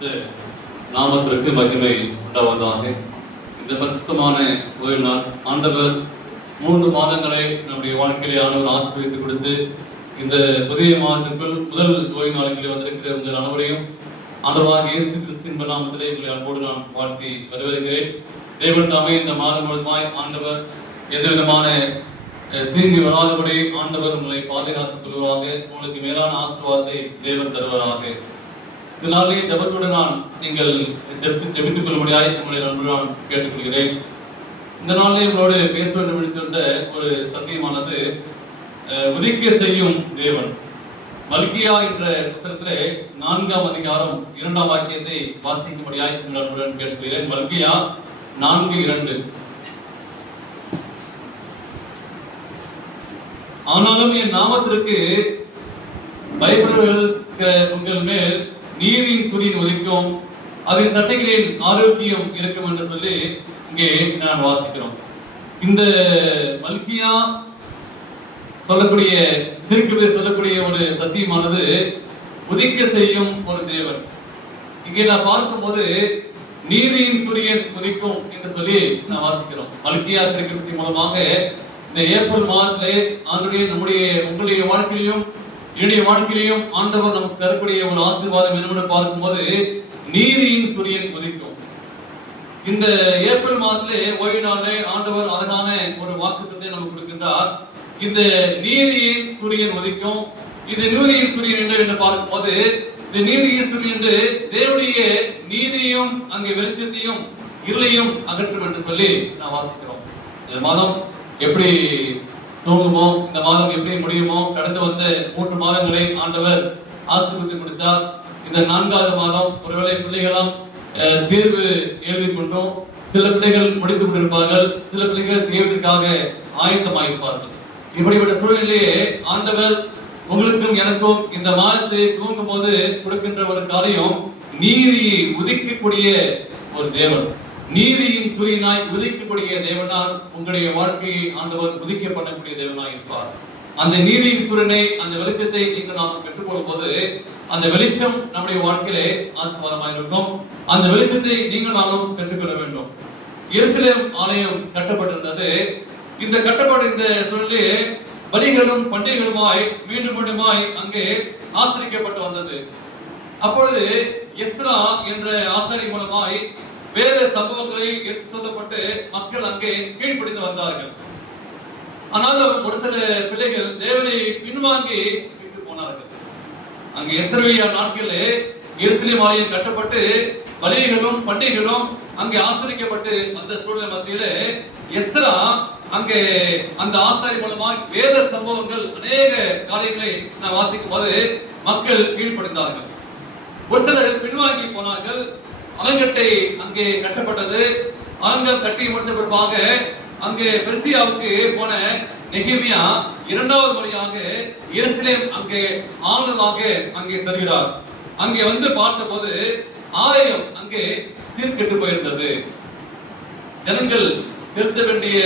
இந்த நாமத்திற்கு மகிமை உண்டாவதாக. இந்த பரிசுத்தமான ஓய்வு நாள் ஆண்டவர் 3 மாதங்களை நம்முடைய வாழ்க்கையிலே ஆண்டவர் ஆசீர்வதித்து கொடுத்து இந்த புதிய மாதத்திற்குள் முதல் ஓய்வு நாளிலே வந்திருக்கிற உங்கள் அனைவரையும் ஆண்டவராகிய இயேசு கிறிஸ்துவின் நாமத்திலே உங்களை அன்போடு நான் வாழ்த்தி வரவேற்கிறேன். தேவன் தாமே இந்த மாதம் முழுவதுமாய் ஆண்டவர் எந்த விதமான தீங்கு வராதபடி ஆண்டவர் உங்களை பாதுகாத்துக் கொள்வதாக, உங்களுக்கு மேலான ஆசீர்வாதத்தை தேவன் தருவதாக. இதனாலே ஜெபத்துடன் நான் நீங்கள் ஜெபித்துக் கொள்ளும்படியாய் உங்களை நான் கேட்டுக்கொள்கிறேன். இந்த நாளிலே உங்களோடு பேச வேண்டும் என்று வந்த ஒரு சத்தியமானது உதிக்க செய்யும் தேவன். மல்கியா என்ற புத்தகத்திலே 4ஆம் அதிகாரம் 2ஆம் வாக்கியத்தை வாசிக்கும்படியாய் உங்களுடன் கேட்கிறேன். மல்கியா 4:2. ஆனாலும் என் நாமத்திற்கு பயப்படுவதற்கு உங்கள் மேல் நீதியின் சூரியன் உதிக்கும், அதன் சட்டைகளில் ஆரோக்கியம் இருக்கும் என்று சொல்லி இங்கே நான் வாசிக்கிறோம். இந்த மல்கியா சொல்லக்கூடிய திருக்குறளில் சொல்லக்கூடிய ஒரு சத்தியமானது உதிக்க செய்யும் ஒரு தேவன். இங்கே நான் பார்க்கும்போது நீதியின் சூரியன் உதிக்கும் என்று சொல்லி நான் வாசிக்கிறோம். மல்கியா திருக்குறள் மூலமாக இந்த ஏப்ரல் மாதத்திலே ஆண்டுடைய நம்முடைய உங்களுடைய வாழ்க்கையிலும் என்னுடைய வாழ்க்கையிலையும் ஆண்டவர் நமக்கு தரக்கூடிய ஒரு ஆசீர்வாதம் என்னவென்று பார்க்கும்போது நீதியின் சூரியன் உதிக்கும். இந்த ஏப்ரல் மாதத்திலே ஓய்வு நாளிலே ஆண்டவர் அழகான ஒரு வாக்குத்தத்தை நமக்கு கொடுக்கின்றார். இந்த நீதியின் சூரியன் உதிக்கும். இந்த நீதியின் சூரியன் என்று பார்க்கும்போது இந்த நீதியின் சூரியன் என்று தேவனுடைய நீதியும் அங்கே வெளிச்சத்தையும் இருளையும் அகற்றும் என்று சொல்லி நான் வாசிக்கிறோம். இந்த மாதம் எப்படி தூங்குமோ, இந்த மாதம் எப்படி முடியுமோ, கடந்து வந்த 3 மாதங்களை ஆண்டவர் ஆசீர்வதித்து கொடுத்தார். இந்த 4வது மாதம் ஒருவேளை பிள்ளைகளாம் தேர்வு எழுதி கொண்டோம். சில பிள்ளைகள் முடித்து கொண்டிருப்பார்கள், சில பிள்ளைகள் தேர்விற்காக ஆயத்தமாயிருப்பார்கள். இப்படிப்பட்ட சூழ்நிலையே ஆண்டவர் உங்களுக்கும் எனக்கும் இந்த மாதத்தை தூங்கும் போது கொடுக்கின்ற ஒரு காரியம் நீதியை உதிக்கக்கூடிய ஒரு தேவன். நீதியின் சூரியனாய் உதிக்கக்கூடிய தேவனால் உங்களுடைய வாழ்க்கையை ஆண்டவர் உதிக்க பண்ணக்கூடிய தேவனாய் இருப்பார். அந்த நீதியின் சூரியனை, அந்த வெளிச்சத்தை நீங்கள் நாம் பெற்றுக்கொள்ளும் போது அந்த வெளிச்சம் நம்முடைய வாழ்க்கையிலே ஆசீர்வாதமாக இருக்கும். அந்த வெளிச்சத்தை நீங்கள் நானும் பெற்றுக்கொள்ள வேண்டும். எருசலேம் ஆலயம் கட்டப்பட்டிருந்தது. இந்த கட்டப்பட்ட இந்த சூழலிலே பலிகளும் பண்டிகைகளுமாய் மீண்டுமாய் அங்கே ஆசரிக்கப்பட்டு வந்தது. அப்பொழுது எஸ்ரா என்ற ஆசாரி மூலமாய் வேத சம்பவங்களை எடுத்து சொல்லப்பட்டு மக்கள் அங்கே கீழ்ப்படிந்து வந்தார்கள். ஆனாலும் ஒரு சில பிள்ளைகள் தேவனை பின்வாங்கி விட்டு போனார்கள். அங்கே எஸ்ரேலியா நாட்களிலே எருசலேம் ஆலயம் கட்டப்பட்டு பலிகளும் பண்டிகைகளும் அங்கே ஆசரிக்கப்பட்டு அந்த சூழ்நிலை மத்தியிலே எஸ்ரா அங்கே அந்த ஆசாரி மூலமாக வேத சம்பவங்கள் அநேக காரியங்களை நான் வாசிக்கும் போது மக்கள் கீழ்ப்படிந்தார்கள். ஒரு சிலர் பின்வாங்கி போனார்கள். அலங்கட்டை அங்கே கட்டப்பட்டது. அலங்கல் கட்டி முடித்த பிற்பாக அங்கே பெர்சியாவுக்கு போன நெகேமியா 2வது முறையாக எருசலேம் அங்கே ஆளுநராக அங்கே தருகிறார். அங்கே வந்து பார்த்தபோது ஆலயம் அங்கே சீர்கெட்டு போயிருந்தது. ஜனங்கள் செலுத்த வேண்டிய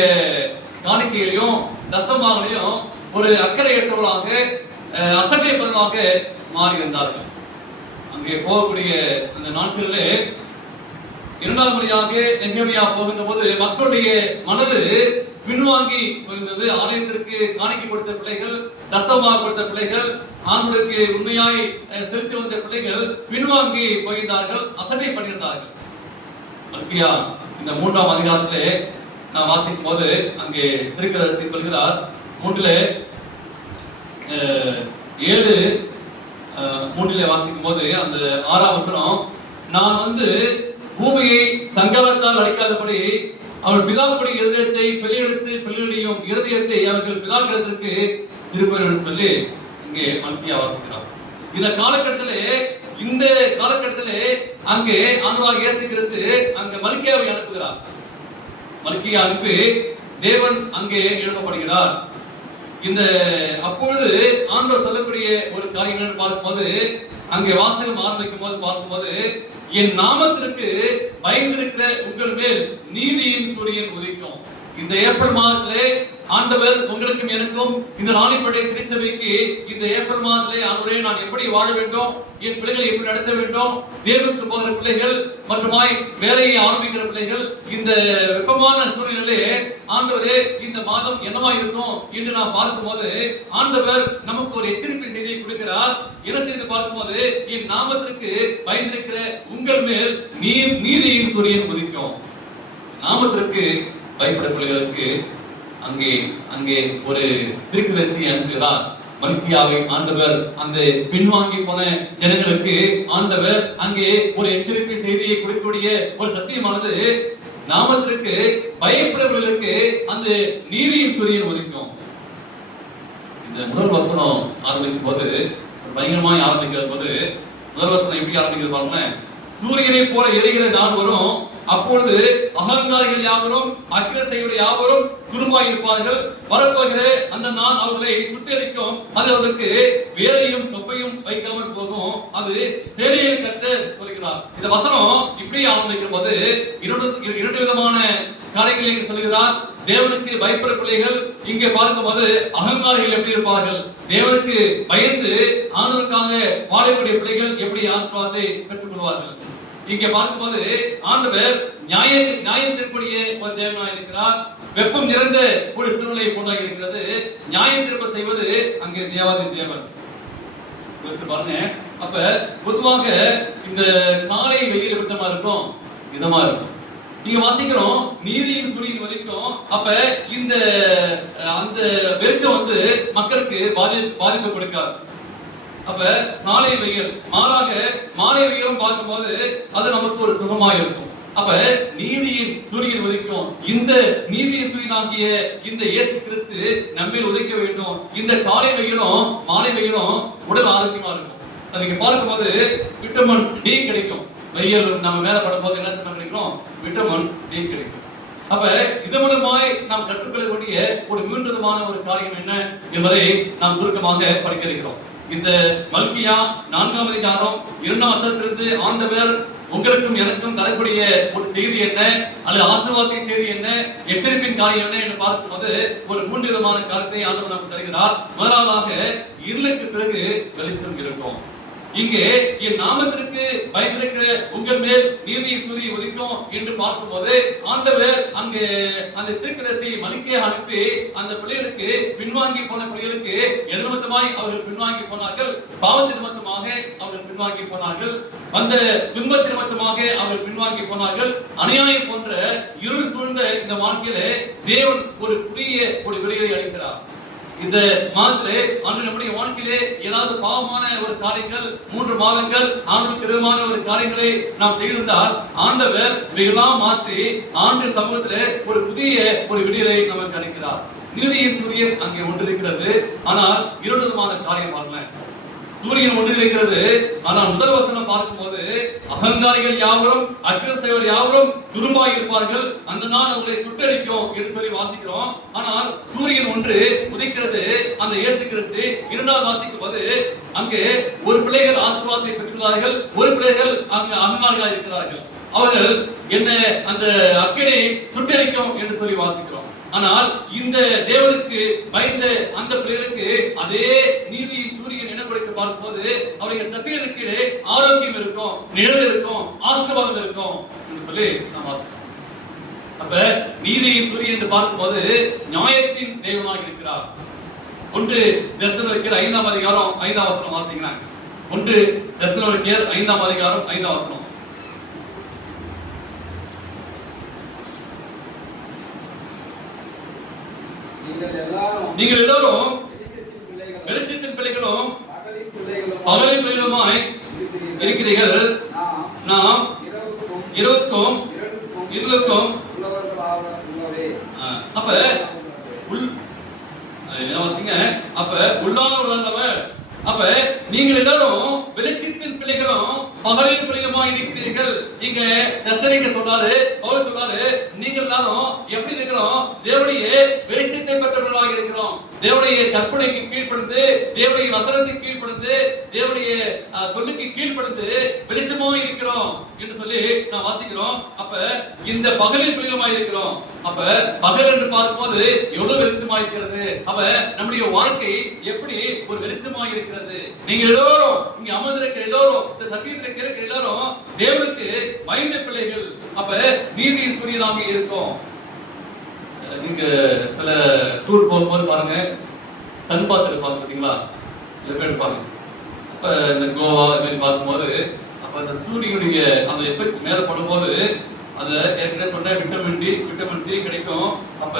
காணிக்கையிலையும் தசமாகலையும் ஒரு அக்கறையற்றவர்களாக அசட்டைப்பதமாக மாறி இருந்தார்கள். அங்கே போகக்கூடிய அந்த நாட்களிலே 2வது முறையாக நெகேமியா போகின்ற போது மக்களுடைய மனது பின்வாங்கி போயிருந்தது. ஆலயத்திற்கு காணிக்கை கொடுத்த பிள்ளைகள், தசமாக கொடுத்த பிள்ளைகள், ஆண்களுக்கு உண்மையாய் செலுத்தி வந்த பிள்ளைகள் பின்வாங்கி போயிருந்தார்கள், அசட்டை பண்ணியிருந்தார்கள். மல்கியா இந்த 3ஆம் அதிகாரத்திலே நான் வாசிக்கும் போது அங்கே திருக்கதர்சி சொல்கிறார். 3:7 வாசிக்கும் போது அந்த 6ஆம் வசனம், நான் வந்து பூமியை சங்கரத்தால் அடிக்காதபடி அவள் பிதாப்படி இருதயத்தை பிள்ளைகளுக்கு பிள்ளைகளையும் இருதயத்தை அவர்கள் பிதாக்களத்திற்கு இருப்பேன் என்று சொல்லி இங்கே மல்கியா வாசிக்கிறார். இந்த காலகட்டத்திலே அங்கே ஆண்டவராகிய இயேசு கிறிஸ்து அங்கே மல்கியாவை அனுப்புகிறார். மல்கியா அனுப்பி தேவன் அங்கே எழுப்பப்படுகிறார். இந்த அப்பொழுது ஆண்டவர் சொல்லக்கூடிய ஒரு காரியங்கள் பார்க்கும்போது அங்கே வாசகம் ஆரம்பிக்கும் போது பார்க்கும்போது என் நாமத்திற்கு பயந்திருக்கிற உங்கள் மேல் நீதியின் சூரியன் உதிக்கும். இந்த ஏப்ரல் மாதத்திலே ஆண்டவர் உங்களுக்கும் எனக்கும் இந்த ராணிப்பேட்டை திருச்சபைக்கு இந்த ஏப்ரல் மாதத்திலே ஆண்டவரே நான் எப்படி வாழ வேண்டும், என் பிள்ளைகளை எப்படி நடத்த வேண்டும், தேர்வுக்கு போகிற பிள்ளைகள் மற்றுமாய் வேலையை ஆரம்பிக்கிற பிள்ளைகள் இந்த வெப்பமான சூழ்நிலையிலே ஆண்டவரே இந்த மாதம் என்னவா இருக்கும் என்று நான் பார்க்கும்போது ஆண்டவர் நமக்கு ஒரு எச்சரிக்கை செய்தியை கொடுக்கிறார். என்ன செய்து பார்க்கும்போது என் நாமத்திற்கு பயந்திருக்கிற உங்கள் மேல் நீதியின் சூரியன் உதிக்கும். நாமத்திற்கு பயப்பட பிள்ளைகளுக்கு அங்கே அங்கே ஒரு திருக்குறளை அனுப்புகிறார். மல்கியாவை ஆண்டவர் அந்த பின்வாங்கி போன ஜனங்களுக்கு ஆண்டவர் அங்கே ஒரு எச்சரிக்கை செய்தியை கொடுக்கக்கூடிய ஒரு சத்தியமானது நாமத்திற்கு பயப்படுபவர்களுக்கு அந்த நீதியின் சூரியன் உதிக்கும். இந்த முதல் வசனம் ஆரம்பிக்கும் போது பயங்கரமாய் ஆரம்பிக்கிற போது முதல் வசனம் எப்படி ஆரம்பிக்கிறது பாருங்க. சூரியனை போல எரிகிற நாள் வரும், அப்பொழுது அகங்காரிகள் யாவரும் அக்கிர செய்கிற யாவரும் குருமாய் இருப்பார்கள். வரப்போகிற அந்த நாள் அவர்களை சுட்டரிக்கும், அது அவருக்கு வேலையும் தொப்பையும் வைக்காமல் போகும், அது சேரியில் கட்ட சொல்கிறார். இந்த வசனம் இப்படி ஆரம்பிக்கிற போது இரண்டு விதமான காரியங்களை சொல்கிறார். தேவனுக்கு பயப்பட பிள்ளைகள் இங்கே பார்க்கும்போது அகங்காரிகள் எப்படி இருப்பார்கள், தேவனுக்கு பயந்து ஆண்டவருக்காக வாழக்கூடிய பிள்ளைகள் எப்படி ஆசீர்வாதத்தை பெற்றுக் கொள்வார்கள். இங்கே பார்க்கும்போது ஆண்டவர் நியாயத்திற்குரிய ஒரு தேவனாக இருக்கிறார். வெப்பம் நிறைந்த ஒரு சூழ்நிலை போன்றாக இருக்கிறது. நியாயம் திருப்ப செய்வது அங்கே தேவாதி தேவன் பாருங்க. அப்ப பொதுவாக இந்த காலை வெயில் விட்டமா இருக்கும், இதமா இருக்கும். நீங்க வாசிக்கிறோம் நீதியின் சூரியன் வரைக்கும். அப்ப இந்த அந்த வெளிச்சம் வந்து மக்களுக்கு பாதிப்பு கொடுக்காது. அப்ப மாலை வெயில் மாறாக மாலை வெயிலும் பார்க்கும்போது அது நமக்கு ஒரு சுகமா இருக்கும். அப்ப நீதியின் சூரியன் உதிக்கும். இந்த நீதியின் சூரியனாகிய இந்த இயேசு கிறிஸ்து நம்மை உதைக்க வேண்டும். இந்த காலை வெயிலும் மாலை வெயிலும் உடல் ஆரோக்கியமா இருக்கும். நீங்க பார்க்கும்போது விட்டமின் டி கிடைக்கும். வெயில் நம்ம மேல படும்போது என்ன கிடைக்கும்? விட்டமின் டி கிடைக்கும். அப்ப இது மூலமாய் நாம் கற்றுக்கொள்ளக்கூடிய ஒரு மூன்று விதமான ஒரு காரியம் என்ன என்பதை நாம் சுருக்கமாக படிக்க இருக்கிறோம். இந்த மல்கியா 4ஆம் அதிகாரம் 2ஆம் வசனத்திலிருந்து ஆண்டவர் உங்களுக்கும் எனக்கும் தரக்கூடிய ஒரு செய்தி என்ன, அல்லது ஆசீர்வாதத்தின் செய்தி என்ன, எச்சரிப்பின் காரியம் என்ன என்று பார்க்கும்போது ஒரு மூன்று விதமான கருத்தை ஆண்டவர் நமக்கு தருகிறார். முதலாவதாக இருளுக்கு பிறகு வெளிச்சம் இருக்கும். இங்கே என் நாமத்திற்கு பயந்திருக்கிற உங்கள் மேல் நீதியின் சூரியன் உதிக்கும் என்று பார்க்கும்போது ஆண்டவர் அங்கே அந்த திருக்கதரிசி மல்கியா அனுப்பி அந்த பிள்ளைகளுக்கு பின்வாங்கி போன பிள்ளைகளுக்கு எதிர்மத்தமாய் அவர்கள் பின்வாங்கி போனார்கள், பாவத்தின் நிமித்தமாக அவர்கள் பின்வாங்கி போனார்கள், அந்த துன்பத்தின் நிமித்தமாக அவர்கள் பின்வாங்கி போனார்கள். அநியாயம் போன்ற இருள் சூழ்ந்த இந்த வாழ்க்கையிலே தேவன் ஒரு புதிய ஒரு விடுதலை அளிக்கிறார். இந்த மாதத்திலே ஆண்டு நம்முடைய வாழ்க்கையிலே ஏதாவது பாவமான ஒரு காரியங்கள் 3 மாதங்கள் ஆண்டுக்கு விதமான ஒரு காரியங்களை நாம் செய்திருந்தால் ஆண்டவர் இவையெல்லாம் மாற்றி ஆண்டு சமூகத்திலே ஒரு புதிய ஒரு விடியலை நமக்கு அளிக்கிறார். நீதியின் சூரியன் அங்கே ஒன்றிருக்கிறது, ஆனால் 2 விதமான காரியம் பாருங்க. சூரியன் ஒன்றிருக்கிறது, ஆனால் முதல் வசனம் பார்க்கும்போது அகங்காரிகள் யாவரும் அக்கிரம் செய்வர் யாவரும் துரும்பாய் இருப்பார்கள், அந்த நாள் அவர்களை சுட்டரிக்கும் என்று சொல்லி வாசிக்கிறோம். ஆனால் சூரியன் ஒன்று உதிக்கிறது, அந்த இயேசு கிறிஸ்து. 2ஆவது வாசிக்கும் போது அங்கே ஒரு பிள்ளைகள் ஆசீர்வாதத்தை பெற்றுள்ளார்கள், ஒரு பிள்ளைகள் அங்கு அகங்காரிகளாக இருக்கிறார்கள். அவர்கள் என்ன அந்த அக்கினை சுட்டரிக்கும் என்று சொல்லி வாசிக்கிறோம். ஆனால் இந்த தேவனுக்கு பயந்த அந்த பிள்ளைகளுக்கு அதே நீதி சூரியன் என்ன கொடுக்க பார்க்கும்போது அவருடைய சத்தியத்திற்கு ஆரோக்கியம் இருக்கும், நிழல் இருக்கும், ஆசீர்வாதம் இருக்கும் என்று சொல்லி நாம் வாசிக்கிறோம். அப்ப நீதியின் சூரியன் என்று பார்க்கும்போது நியாயத்தின் தெய்வமாக இருக்கிறார். 1 தெசலோனிக்கேயர் 5ஆம் அதிகாரம் 5ஆம் வசனம் வாசிங்கன்னா 1 தெசலோனிக்கேயர் 5ஆம் அதிகாரம் 5ஆம் வசனம். நீங்கள் எல்லாரும் வெளிச்சத்தின் பிள்ளைகளும் பகலின் பிள்ளைகளுமாய் இருக்கிறீர்கள். நாம் இரவுக்கும் இருளுக்கும் அப்ப உள்ளானவர். அப்ப நீங்கள் எல்லாரும் வெளிச்சத்தின் பிள்ளைகளும் பகலின் பிள்ளைகளுமா வெளிச்சமாய் இருக்கிறீர்கள். இங்க தசரிக்க சொல்றாரு, பவுல் சொல்றாரு, நீங்கள் எல்லாரும் எப்படி இருக்கிறோம்? தேவனுடைய வெளிச்சத்தை பெற்றவர்களாக இருக்கிறோம். தேவனுடைய கற்பனைக்கு கீழ்ப்படிந்து, தேவனுடைய வசனத்துக்கு கீழ்ப்படிந்து, தேவனுடைய சொல்லுக்கு கீழ்ப்படிந்து வெளிச்சமாய் இருக்கிறோம் என்று சொல்லி நான் வாசிக்கிறோம். அப்ப இந்த பகலில் வெளிச்சமாய் இருக்கிறோம். அப்ப பகல் என்று பார்க்கும்போது எவ்வளவு வெளிச்சமாய் இருக்கிறது. அப்ப நம்முடைய வாழ்க்கை எப்படி ஒரு வெளிச்சமாய் இருக்கிறது. நீங்க எல்லோரும் இங்க அமர்ந்திருக்கிற எல்லோரும், இந்த சத்தியத்தில் கேட்கிற எல்லோரும் தேவனுக்கு பயந்த பிள்ளைகள். அப்ப நீதியின் சூரியனாக இருக்கும். நீங்க சில டூர் போகும்போது பாருங்க, சன் பாத் இருப்பாங்க பாத்தீங்களா, சில பேர் இருப்பாங்க. அப்ப இந்த கோவா இது பார்க்கும்போது அப்ப அந்த சூரியனுடைய அந்த எஃபெக்ட் மேல படும்போது அது ஏற்கனவே சொன்ன விட்டமின் டி கிடைக்கும். அப்ப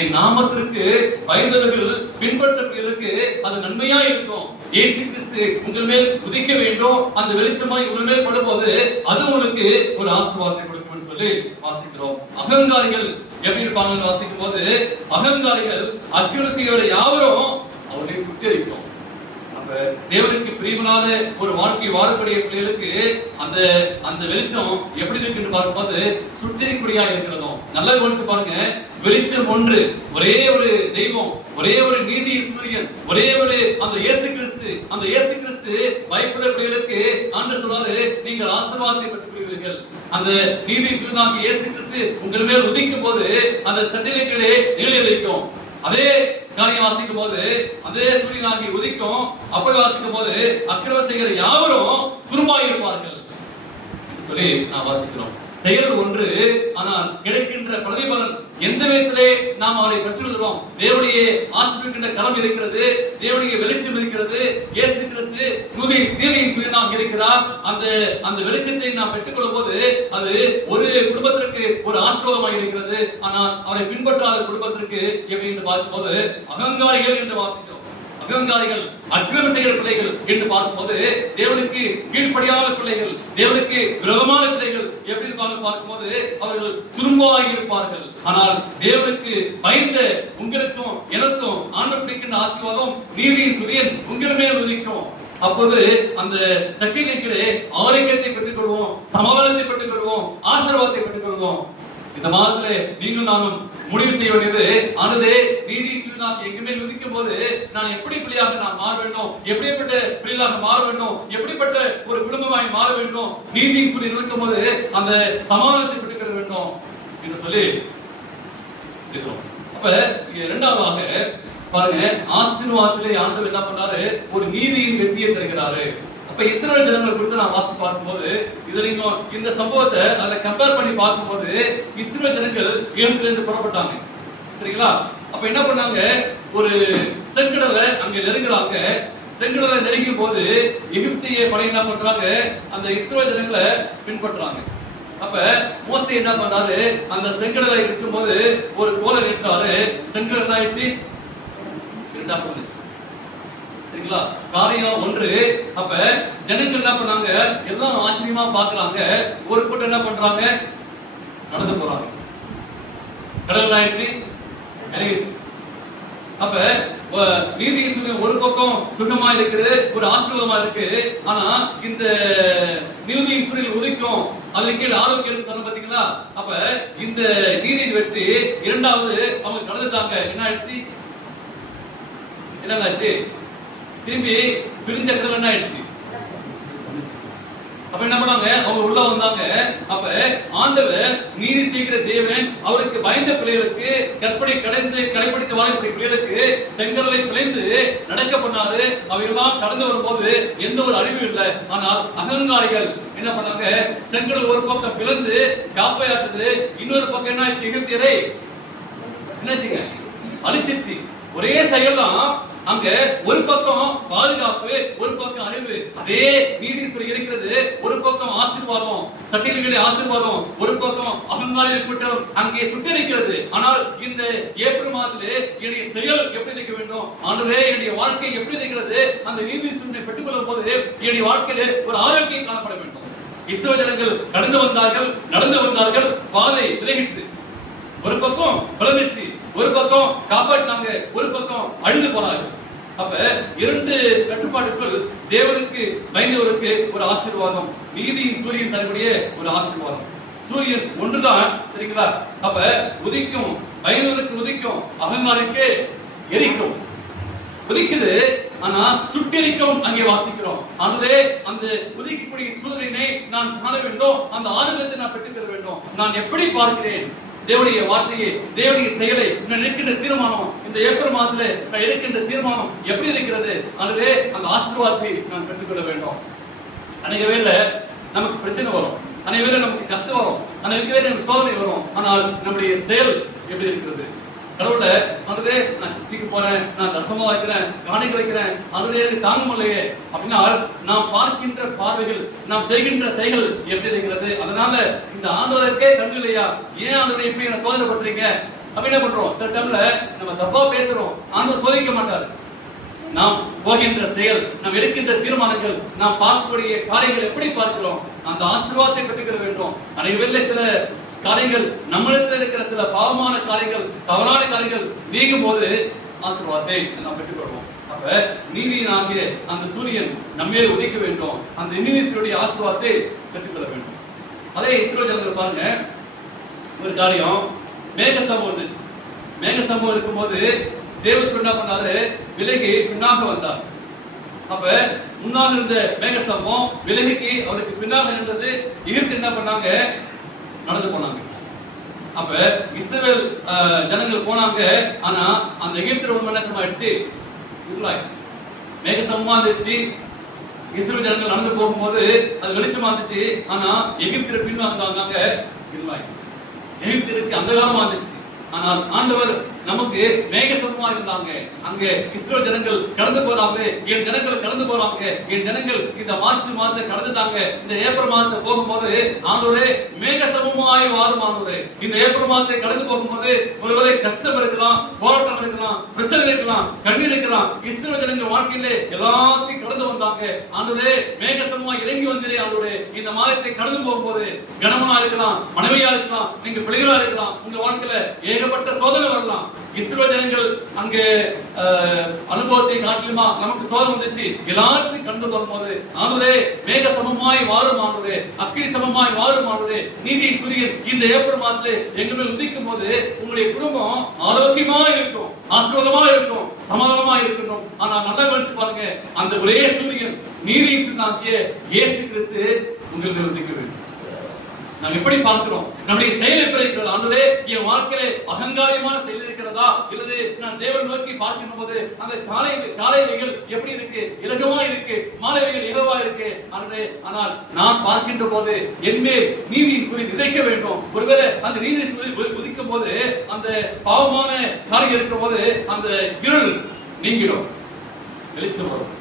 என் நாமத்திற்கு பயந்தவர்கள் பின்பற்றவர்களுக்கு அது நன்மையா இருக்கும். இயேசு கிறிஸ்து உங்கள் மேல் உதிக்க வேண்டும், அந்த வெளிச்சமாய் உங்கள் மேல் படும்போது அது உங்களுக்கு ஒரு ஆசீர்வாதத்தை கொடுக்கும் சொல்லி வாசிக்கிறோம். அகங்காரிகள் எப்படி இருப்பாங்கன்னு வாசிக்கும் போது, அகங்காரிகள் அக்கிரமத்தையோட யாவரும் அவரை சுட்டரிக்கும். தேவனுக்கு பிரியமான ஒரு வாழ்க்கை வாழக்கூடிய பிள்ளைகளுக்கு அந்த அந்த வெளிச்சம் எப்படி இருக்குன்னு பார்க்கும்போது சுட்டரிக்கூடியா இருக்கிறதும். நல்லா கவனிச்சு பாருங்க, வெளிச்சம் ஒன்று, ஒரே ஒரு தெய்வம், ஒரே ஒரு நீதி சூரியன், ஒரே ஒரு அந்த இயேசு கிறிஸ்து. அந்த இயேசு கிறிஸ்து பயப்பட பிள்ளைகளுக்கு ஆண்டவர் சொல்றாரு, நீங்கள் ஆசீர்வாதத்தை பெற்றுக்கொள்வீர்கள். அந்த நீதி சூரியனாகிய இயேசு கிறிஸ்து உங்கள் மேல் உதிக்கும் போது அந்த சட்டிலைகளே நிலை வைக்கும். அதே காரியம் வாசிக்கும் போது அதே சூரியனாகி உதிக்கும். அப்படி வாசிக்கும் போது அக்கிரமம் செய்கிற யாவரும் துரும்பாய் இருப்பார்கள் சொல்லி நான் வாசிக்கிறோம். செயல் ஒன்று, ஆனால் கிடைக்கின்ற பிரதிபலன் எந்த விதத்திலே நாம் அவரை பெற்றுள்ளோம். தேவனுடைய ஆசிர்வதிக்கின்ற களம் இருக்கிறது, தேவனுடைய வெளிச்சம் இருக்கிறது. இயேசு கிறிஸ்து நீதியின் சூரியனாக இருக்கிறார். அந்த வெளிச்சத்தை நாம் பெற்றுக்கொள்ளும் போது அது ஒரு குடும்பத்திற்கு ஒரு ஆசீர்வாதமாக இருக்கிறது. ஆனால் அவரை பின்பற்றாத குடும்பத்திற்கு எப்படி என்று பார்க்கும்போது அகங்காரிகள் என்று வாசிக்கிறோம். அகங்காரிகள், அக்கிரமம் செய்கிற பிள்ளைகள் என்று பார்க்கும்போது தேவனுக்கு கீழ்ப்படியாத பிள்ளைகள், தேவனுக்கு விரோதமான பிள்ளைகள் எப்படி பார்க்கும்போது அவர்கள் துரும்பாகி இருப்பார்கள். ஆனால் தேவனுக்கு பயந்த உங்களுக்கும் எனக்கும் ஆண்டவர் பிடிக்கின்ற ஆசீர்வாதம் நீதியின் சூரியன் உங்கள் மேல் உதிக்கும். அப்போது அந்த சக்தியிலே ஆரோக்கியத்தை பெற்றுக் கொள்வோம், சமாதானத்தை பெற்றுக் கொள்வோம், ஆசீர்வாதத்தை பெற்றுக் கொள்வோம். இந்த மாதத்துல நீங்களும் நானும் முடிவு செய்ய வேண்டியது, ஆனதே நீதி சூரியனாக எங்க மேல் உதிக்கும் போது நான் எப்படி பிள்ளையாக நான் மாற வேண்டும், எப்படிப்பட்ட பிள்ளையாக மாற வேண்டும், எப்படிப்பட்ட ஒரு குடும்பமாய் மாற வேண்டும். நீதி சூரியன் இருக்கும் போது அந்த சமாதானத்தை பெற்றுக்கொள்ள வேண்டும் என்று சொல்லி இருக்கிறோம். அப்ப இரண்டாவதாக பாருங்க, ஆசீர்வாதத்திலே ஆண்டவர் என்ன பண்றாரு, ஒரு நீதியின் வெற்றியை தருகிறாரு. அப்ப இஸ்ரவேல் ஜனங்கள் குறித்து நான் வாசித்து பார்க்கும்போது இதுல இந்த சம்பவத்தை அதை கம்பேர் பண்ணி பார்க்கும்போது இஸ்ரவேல் ஜனங்கள் எகிப்திலிருந்து புறப்பட்டாங்க, சரிங்களா? அப்ப என்ன பண்ணாங்க, ஒரு செங்கடலை அங்க நெருங்குறாங்க. செங்கடலை நெருங்கும் போது எகிப்திய படை என்ன பண்றாங்க, அந்த இஸ்ரவேல் ஜனங்களை பின்பற்றாங்க. அப்ப மோசே என்ன பண்றாரு, அந்த செங்கடலை இருக்கும் போது ஒரு கோலை நிற்றாரு. செங்கடல் ஆயிடுச்சு, இரண்டா போச்சு, சரிங்களா? காரியம் ஒன்று. அப்ப ஜனங்கள் என்ன பண்ணாங்க, எல்லாம் ஆச்சரியமா பாக்குறாங்க. ஒரு கூட்டம் என்ன பண்றாங்க, நடந்து போறாங்க. கடல் ஆயிடுச்சு. அப்ப நீதி ஒரு பக்கம் சுகமா இருக்குது, ஒரு ஆசீர்வாதமா இருக்கு. ஆனா இந்த நீதியின் சூரியன் உதிக்கும், அதுக்கு கீழே ஆரோக்கியம் சொன்ன பாத்தீங்களா? அப்ப இந்த நீதியின் வெற்றி இரண்டாவது அவங்க கடந்துட்டாங்க. என்ன ஆயிடுச்சு, என்னங்காச்சு, திரும்பி பிரிஞ்ச இடத்துல என்ன ஆயிடுச்சு. அப்ப என்ன பண்ணாங்க, அவங்க உள்ள வந்தாங்க. அப்ப ஆண்டவர் நீதி செய்கிற தேவன் அவருக்கு பயந்த பிள்ளைகளுக்கு கற்பனை கடைபிடித்து வாழ்க்கை பிள்ளைகளுக்கு செங்கடலை பிழைந்து நடக்க பண்ணாரு. அவையெல்லாம் கடந்து வரும்போது எந்த ஒரு அழிவும் இல்லை. ஆனால் அகங்காரிகள் என்ன பண்ணாங்க, செங்கடல் ஒரு பக்கம் பிளந்து காப்பையாட்டுது, இன்னொரு பக்கம் என்ன ஆயிடுச்சு, எகிப்தியரை என்னாச்சுங்க, அழிச்சிருச்சு. ஒரே செயல் தான். அங்க ஒரு பக்கம் பாதுகாப்பு, ஒரு பக்கம் அழிவு. அதே நீதி இருக்கிறது. ஒரு பக்கம் ஆசீர்வாதம், சட்டியல்களே ஆசீர்வாதம், ஒரு பக்கம் அகங்காரிகள் கூட்டம் அங்கே சுட்டரிக்கிறது. ஆனால் இந்த ஏப்ரல் மாதத்திலே என்னுடைய செயல் எப்படி இருக்க வேண்டும், ஆண்டவரே என்னுடைய வாழ்க்கை எப்படி இருக்கிறது, அந்த நீதி சூரியனை பெற்றுக்கொள்ளும் போது என்னுடைய வாழ்க்கையில ஒரு ஆரோக்கியம் காணப்பட வேண்டும். இஸ்ரவேல் ஜனங்கள் கடந்து வந்தார்கள், நடந்து வந்தார்கள், பாதை விலகிட்டு ஒரு பக்கம் பலனிச்சு, ஒரு பக்கம் காப்பாற்றினாங்க, ஒரு பக்கம் அழிந்து போனாங்க. அப்ப இரண்டு கட்டுப்பாடுகள் தேவனுக்கு பயந்தவருக்கு ஒரு ஆசீர்வாதம், நீதியின் சூரியன் தரக்கூடிய ஒரு ஆசீர்வாதம். சூரியன் ஒன்றுதான், சரிங்களா? அப்ப உதிக்கும், பயனுக்கு உதிக்கும், அகங்காரிக்கு எரிக்கும். உதிக்குது, ஆனா சுட்டெரிக்கும் அங்கே வாசிக்கிறோம். அதுவே அந்த உதிக்கக்கூடிய சூரியனை நான் காண வேண்டும், அந்த ஆனந்தத்தை நான் பெற்றுக்கொள்ள வேண்டும். நான் எப்படி பார்க்கிறேன் தேவனுடைய வார்த்தையை, தேவனுடைய செயலை, நான் எடுக்கின்ற தீர்மானம், இந்த ஏப்ரல் மாதத்துல நான் எடுக்கின்ற தீர்மானம் எப்படி இருக்கிறது? அதுவே அந்த ஆசீர்வாதத்தை நான் பெற்றுக்கொள்ள வேண்டும். அநேக வேளை நமக்கு பிரச்சனை வரும், அநேக வேளை நமக்கு கஷ்டம் வரும், அநேக வேளை நமக்கு சோதனை வரும். ஆனால் நம்முடைய செயல் எப்படி இருக்கிறது? கடவுளை அதுவே நான் சீக்கிரம் போறேன், நான் தசமா வைக்கிறேன், காணிக்க வைக்கிறேன், அதுவே தாங்க முடியலையே அப்படின்னா நாம் பார்க்கின்ற பார்வைகள், நாம் செய்கின்ற செயல் எப்படி இருக்கிறது? அதனால இந்த ஆண்டவருக்கே கண்டு இல்லையா, ஏன் ஆண்டவரை எப்படி என்ன சோதனை பண்றீங்க அப்படி என்ன பண்றோம்? சில டைம்ல நம்ம தப்பா பேசுறோம், ஆண்டவர் சோதிக்க மாட்டாரு. நாம் போகின்ற செயல், நாம் எடுக்கின்ற தீர்மானங்கள், நாம் பார்க்கக்கூடிய காரியங்கள் எப்படி பார்க்கிறோம், அந்த ஆசீர்வாதத்தை பெற்றுக்கிற வேண்டும். அன்றைய வேளை சில காரியங்கள், நம்மளிடத்தில் இருக்கிற சில பாவமான காரியங்கள், தவறான காரியங்கள் நீங்கும் போது ஆசீர்வாதத்தை நாம் பெற்றுக்கொள்வோம். அப்ப நீதியினாகிய அந்த சூரியன் நம்மேல் உதிக்க வேண்டும், அந்த நீதியுடைய ஆசீர்வாதத்தை பெற்றுக்கொள்ள வேண்டும். அதே இஸ்ரவேல் பாருங்க, ஒரு காரியம், மேக சம்பவம் இருந்துச்சு. மேக சம்பவம் இருக்கும்போது தேவன் என்ன பண்ணாரு? விலகி பின்னாக வந்தார். அப்ப முன்னாக இருந்த மேக சம்பவம் விலகி அவருக்கு பின்னாக நின்றது. எகிப்து என்ன பண்ணாங்க? நடந்து போனாங்க. அப்ப இஸ்ரவேல் ஜனங்கள் போனாங்க, ஆனா அந்த எகிப்து ரொம்ப நேரம் ஆயிடுச்சு, மேக சம்பவம் இருந்துச்சு. இஸ்ரவேல் ஜனங்கள் நடந்து போகும்போது அது வெளிச்சமா இருந்துச்சு, ஆனா எகிப்து பின்னாக வந்தாங்க, எகிப்திற்கு அந்தகாரமா இருந்துச்சு. ஆனால் ஆண்டவர் நமக்கு மேக சமமா இருந்தாங்க. அங்க இஸ்ரவேல் ஜனங்கள் கடந்து போறாங்க, என் ஜனங்கள் கடந்து போறாங்க, என் ஜனங்கள் இந்த மார்ச் மாதத்தை கடந்துட்டாங்க. இந்த ஏப்ரல் மாதத்தை போகும்போது ஆண்டவரே மேக சமமாய் வாரும் ஆண்டவரே. இந்த ஏப்ரல் மாதத்தை கடந்து போகும்போது ஒருவேளை கஷ்டம் இருக்கலாம், போராட்டம் இருக்கலாம், பிரச்சனை இருக்கலாம், கண்ணீர் இருக்கலாம். இஸ்ரவேல் ஜனங்கள் வாழ்க்கையிலே எல்லாத்தையும் கடந்து வந்தாங்க. ஆண்டவரே மேக சமமாய் இறங்கி வந்தீரே ஆண்டவரே. இந்த மாதத்தை கடந்து போகும்போது கணவனா இருக்கலாம், மனைவியா இருக்கலாம், நீங்க பிள்ளைகளா இருக்கலாம், உங்க வாழ்க்கையில ஏகப்பட்ட சோதனை வரலாம். இஸ்ரவேல் ஜனங்கள் அங்கே அனுபவத்தை காட்டிலுமா நமக்கு சோதனை வந்துச்சு. எல்லாத்தையும் கண்டு வரும்போது ஆண்டவரே மேக சமமாய் வாரும் ஆண்டவரே, அக்கினி சமமாய் வாரும் ஆண்டவரே. நீதி சூரியன் இந்த ஏப்ரல் மாதத்துல எங்க மேல் உதிக்கும் போது உங்களுடைய குடும்பம் ஆரோக்கியமா இருக்கும், ஆசீர்வாதமா இருக்கும், சமாதானமா இருக்கணும். ஆனா நல்லா கவனிச்சு பாருங்க, அந்த ஒரே சூரியன் நீதி சூரியனாகிய இயேசு கிறிஸ்து உங்களுக்கு உதிக்க வேண்டும். நாம் எப்படி பார்க்கிறோம்? நம்முடைய செயல் எப்படி இருக்கிறது? ஆண்டவரே என் வாழ்க்கையிலே அகங்காரியமான செயல் இருக்கிறதா, இல்லது நான் தேவன் நோக்கி பார்க்கின்ற போது அந்த காலைகள் எப்படி இருக்கு? இலகுவா இருக்கு, மாலைகள் இலகுவா இருக்கு. ஆனால் நான் பார்க்கின்ற போது என்மேல் நீதியின் சூரியன் விதைக்க வேண்டும். ஒருவேளை அந்த நீதியின் சூரியன் உதிக்கும் போது அந்த பாவமான காரியம் இருக்கும் போது அந்த இருள் நீங்கிடும், வெளிச்சம் வரும்.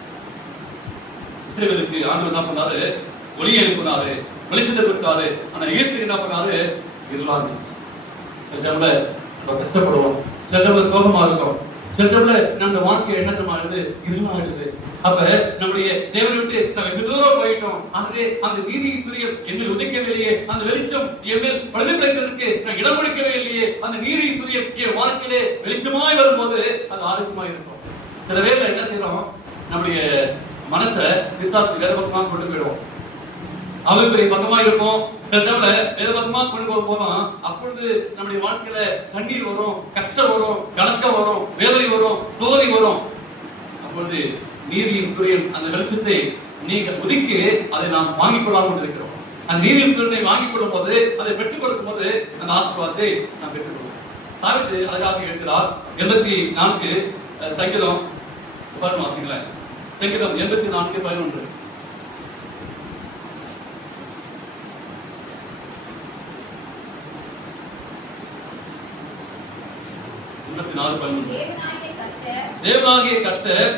இஸ்ரவேலுக்கு ஆண்டவர் என்ன பண்ணாரு? ஒளியை எழுப்பினாரு, வெளிச்சத்தை கொடுத்தாரு. ஆனா எகிப்து என்ன பண்ணாரு? இருளா இருந்துச்சு. சில டைம்ல நம்ம கஷ்டப்படுவோம், சில டைம்ல சோகமா இருக்கும், சில டைம்ல நம்ம வாழ்க்கை என்னமா ஆயிடுது? இருளா ஆயிடுது. அப்ப நம்முடைய தேவனை விட்டு நம்ம வெகு தூரம் போயிட்டோம். ஆகவே அந்த நீதி சூரியன் என்னை உதிக்கவில்லையே, அந்த வெளிச்சம் என் மேல் பிரதிபலிக்கிறதுக்கு நான் இடம் கொடுக்கவே இல்லையே. அந்த நீதி சூரியன் என் வாழ்க்கையிலே வெளிச்சமாய் வரும்போது அது ஆரோக்கியமாய் இருக்கும். சில வேளை என்ன செய்யறோம்? நம்முடைய மனசை பிசாசு வேற பக்கமா கொண்டு போயிடுவோம். அவரு பெரிய பக்கமா இருக்கும். சில டைம்ல வேற பக்கமா கொண்டு போகும்போது அப்பொழுது நம்முடைய வாழ்க்கையில கண்ணீர் வரும், கஷ்டம் வரும், கலக்கம் வரும், வேதனை வரும், சோதனை வரும். அப்பொழுது நீதியின் சூரியன் அந்த வெளிச்சத்தை நீங்க உதிக்கு அதை நாம் வாங்கிக் கொள்ளாமல் இருக்கிறோம். அந்த நீதியின் சூரியனை வாங்கிக் கொள்ளும் போது, அதை பெற்றுக் கொடுக்கும் போது அந்த ஆசீர்வாதத்தை நாம் பெற்றுக் கொள்வோம். தாவீது அழகாக எழுதுகிறார். 84 சங்கீதம் வாசிங்களேன். சங்கீதம் 84:11. தேவனாகிய கர்த்தர்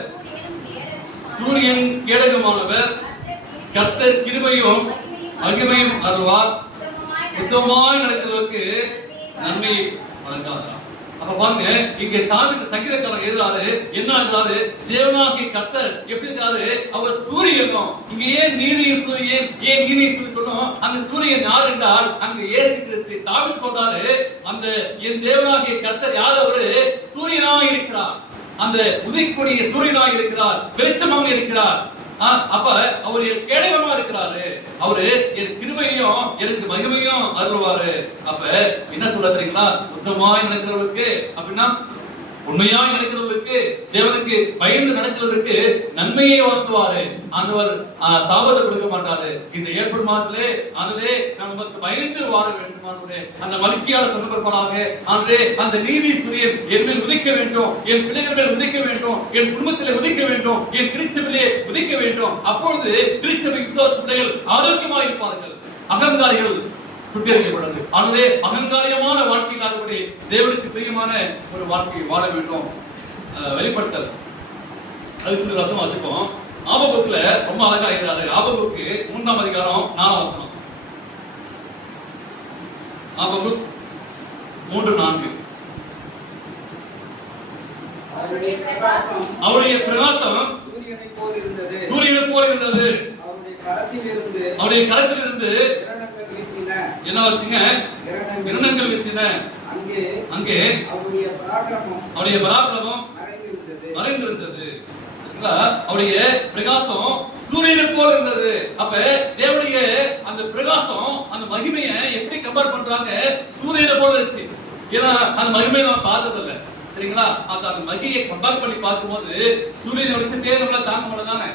சூரியன் கேடகமானவர், கர்த்தர் கிருபையும் மகிமையும் அருள்வார், உத்தமமாய் நடக்கிறவருக்கு நன்மை வழங்காதார். அப்ப பாருங்க, இங்க தாவீது சங்கீதக்காரர் எழுதுறாரு, என்ன எழுதுறாரு? தேவனாகிய கர்த்தர் எப்படி இருக்காரு? அவர் சூரியனும். இங்க ஏன் நீதியின் சூரியன், ஏன் நீதியின் சூரியன் சொன்னோம்? அந்த சூரியன் யார் என்றால் அங்க இயேசு கிறிஸ்து. தாவீது சொல்றாரு, அந்த என் தேவனாகிய கர்த்தர் யார்? அவரு சூரியனாய் இருக்கிறார், அந்த உதிக்கக்கூடிய சூரியனாய் இருக்கிறார், வெளிச்சமாக இருக்கிறார். அப்ப அவர் கேடகமா இருக்கிறாரு. அவரு என் கிருபையும் எனக்கு மகிமையும் அருள்வாரு. அப்ப என்ன சொல்ல தெரியுங்களா? சுத்தமாய் நடக்கிறவருக்கு அப்படின்னா உண்மையா நினைக்கிறவர்களுக்கு, தேவனுக்கு பயந்து நடக்கிறவருக்கு நன்மையை வாழ்த்துவாரு. ஆண்டவர் சாபத்தை கொடுக்க மாட்டாரு. இந்த ஏப்ரல் மாதத்திலே ஆண்டவரே நமக்கு பயந்து வாழ வேண்டும். ஆண்டவரே அந்த மல்கியால சொன்னபடியாக ஆண்டவரே அந்த நீதி சூரியன் என் மேல் உதிக்க வேண்டும், என் பிள்ளைகள் மேல் உதிக்க வேண்டும், என் குடும்பத்திலே உதிக்க வேண்டும், என் திருச்சபையிலே உதிக்க வேண்டும். அப்பொழுது திருச்சபை விசுவாச பிள்ளைகள் ஆரோக்கியமாக இருப்பார்கள். அகங்காரிகள் சுட்டெரிக்கப்படாது. ஆகவே அகங்காரியமான வாழ்க்கையிலாகபடி தேவனுக்கு பிரியமான ஒரு வாழ்க்கையை வாழ வேண்டும். வெளிப்படுத்தல் அதுக்கு ரசம் வாசிப்போம். ஆபகுக்குல ரொம்ப அழகா இருக்கிறாரு. ஆபகுக்கு 3ஆம் அதிகாரம் 4ஆம் வசனம். ஆபகுக் 3:4. அவருடைய பிரகாசம் சூரியனை போல் இருந்தது. அவருடைய கரத்திலிருந்து என்ன வச்சுங்க? கிரணங்கள் வீசின. அங்கே அவருடைய பராக்கிரமம் மறைந்திருந்தது. அவருடைய பிரகாசம் சூரியனை போல இருந்தது. அப்ப தேவனுடைய அந்த பிரகாசம் அந்த மகிமையை எப்படி கம்பேர் பண்றாங்க? சூரியனை போல இருந்துச்சு. ஏன்னா அந்த மகிமையை நான் பார்த்தது இல்லை, சரிங்களா? அந்த மகிமையை கம்பேர் பண்ணி பார்க்கும்போது சூரியனை வச்சு தேவங்களை தாங்க முடியல தானே,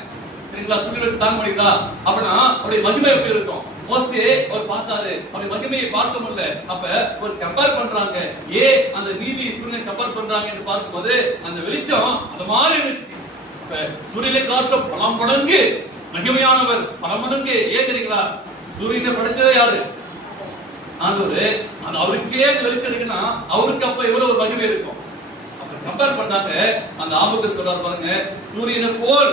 சரிங்களா? சூரியனை வச்சு தாங்க முடியுதா? அப்படின்னா அவருடைய மகிமை எப்படி இருக்கும்? மோசே அவர் பார்த்தாரு, அவருடைய மகிமையை பார்க்க முடியல. அப்ப ஒரு கம்பேர் பண்றாங்க. அந்த நீதி சூரியனை கம்பேர் பண்றாங்க என்று பார்க்கும்போது அந்த வெளிச்சம் அந்த மாதிரி இருந்துச்சு. அப்ப சூரியனை காட்டும் பல மடங்கு மகிமையானவர், பல மடங்கு. ஏன் தெரியுங்களா? சூரியனை படைச்சதே யாரு? ஆண்டவர். அந்த அவருக்கே வெளிச்சம் இருக்குன்னா அவருக்கு அப்ப எவ்வளவு ஒரு மகிமை இருக்கும். அப்ப கம்பேர் பண்ணாங்க. அந்த ஆபத்து சொல்றாரு பாருங்க, சூரியனை போல்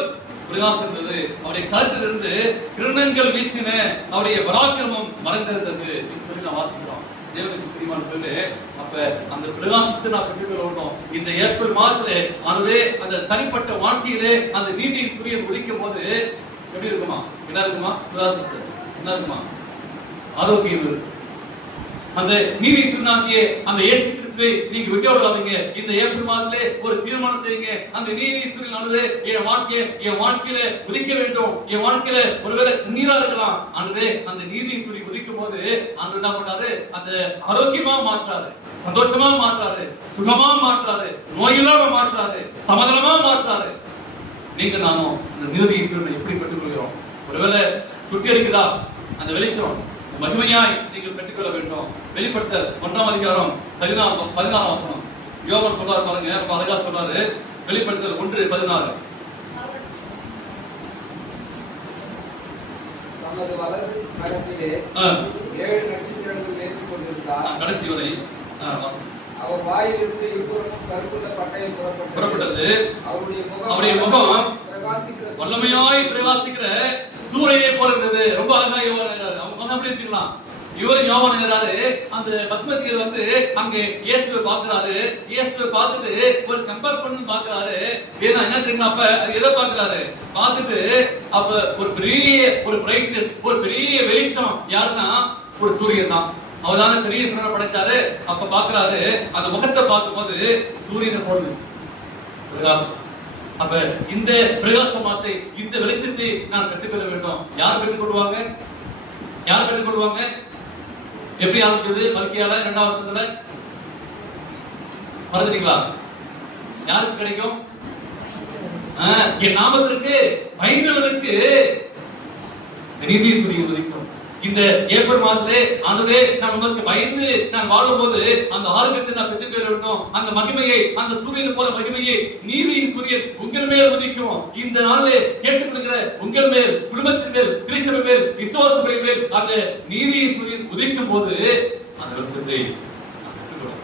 பிரகாசம் இருந்தது, அவருடைய கருத்திலிருந்து கிரணங்கள் வீசின, அவருடைய பராக்கிரமம் மறைந்திருந்தது சொல்லி நான் வாசிக்கிறோம். தேவனுக்கு பிரியமான சொல்லு. அப்ப அந்த பிரகாசத்தை நான் பெற்றுக்கொள்ளணும். இந்த ஏப்ரல் மாதத்திலே அதுவே அந்த தனிப்பட்ட வாழ்க்கையிலே அந்த நீதி சூரியன் உதிக்கும் போது எப்படி இருக்குமா? என்ன இருக்குமா? பிரகாசம் என்ன இருக்குமா? ஆரோக்கியம் இருக்கு. அந்த நீதி சூரியனாகிய அந்த இயேசு கிறிஸ்துவை நீங்க விட்டு விடாதீங்க. இந்த ஏப்ரல் மாதத்திலே ஒரு தீர்மானம் செய்யுங்க. அந்த நீதி சூரியனானது என் வாழ்க்கையில உதிக்க வேண்டும். என் வாழ்க்கையில ஒருவேளை நீரா இருக்கலாம். அந்த நீதி சூரியன் உதிக்கும் போது ஆண்டவர் என்ன பண்றாரு? அந்த ஆரோக்கியமா மாற்றாரு, சந்தோஷமா மாற்றாரு, சுகமா மாற்றாரு, நோயில்லாம மாற்றாரு, சமாதானமா மாற்றாரு. நீங்க நானும் அந்த நீதி சூரியனை எப்படி பெற்றுக்கொள்கிறோம்? ஒருவேளை சுற்றி இருக்கிறா அந்த வெளிச்சம் மகிமையாய் நீங்கள் பெற்றுக்கொள்ள வேண்டும். வெளிப்படுத்தல் 1ஆம் அதிகாரம் 14ஆம் வசனம். யோவான் சொல்றாரு பாருங்க, ரொம்ப அழகா சொல்றாரு. வெளிப்படுத்தல் 1:16. கடைசி வரை அவர் வாயிலிருந்து இருபுறமும் கருப்புள்ள பட்டயம் புறப்பட்டது. அவருடைய முகம் வல்லமையாய் பிரகாசிக்கிற சூரியனை போல இருந்தது. ரொம்ப அழகா யோவான் அவங்க அப்படி வச்சுக்கலாம். இவர் யோவான் எழுதுறாரு, அந்த பத்மத்தியர் வந்து அங்க இயேசுவை பார்க்கிறாரு. இயேசுவை பார்த்துட்டு ஒரு கம்பேர் பண்ணி பார்க்கிறாரு. ஏன்னா என்ன தெரியுமா? அப்ப எதை பார்க்கிறாரு? பார்த்துட்டு அப்ப ஒரு பெரிய ஒரு பிரைட்னஸ், ஒரு பெரிய வெளிச்சம் யாருன்னா ஒரு சூரியன் தான். அவர்தான பெரிய சூரியனை படைச்சாரு. அப்ப பார்க்கிறாரு, அந்த முகத்தை பார்க்கும்போது சூரியனை போடுது பிரகாசம். அப்ப இந்த பிரகாசமாத்தை, இந்த வெளிச்சத்தை நான் பெற்றுக்கொள்ள வேண்டும். யார் பெற்றுக்கொள்வாங்க? யார் பெற்றுக்கொள்வாங்க? எப்படி ஆரம்பிச்சது? மல்கியால 2ஆம் வசனத்துல மறந்துட்டீங்களா? யாருக்கு கிடைக்கும்? என் நாமத்திற்கு பயந்தவருக்கு நீதி சூரியன் உதிக்கும். இந்த ஏப்ரல் மாதத்திலே ஆண்டவரே நான் உங்களுக்கு பயந்து நான் வாழும்போது அந்த ஆரோக்கியத்தை நான் பெற்றுக்கொள்ள வேண்டும். அந்த மகிமையை, அந்த சூரியன் போல மகிமையை நீதியின் சூரியன் உங்கள் மேல் உதிக்கும். இந்த நாளிலே கேட்டுக்கொள்கிற உங்கள் மேல், குடும்பத்தின் மேல், திருச்சபை மேல், விசுவாசத்தின் மேல் அந்த நீதியின் சூரியன் உதிக்கும் போது அந்த வெளிச்சத்தை பெற்றுக்கொள்ளும்.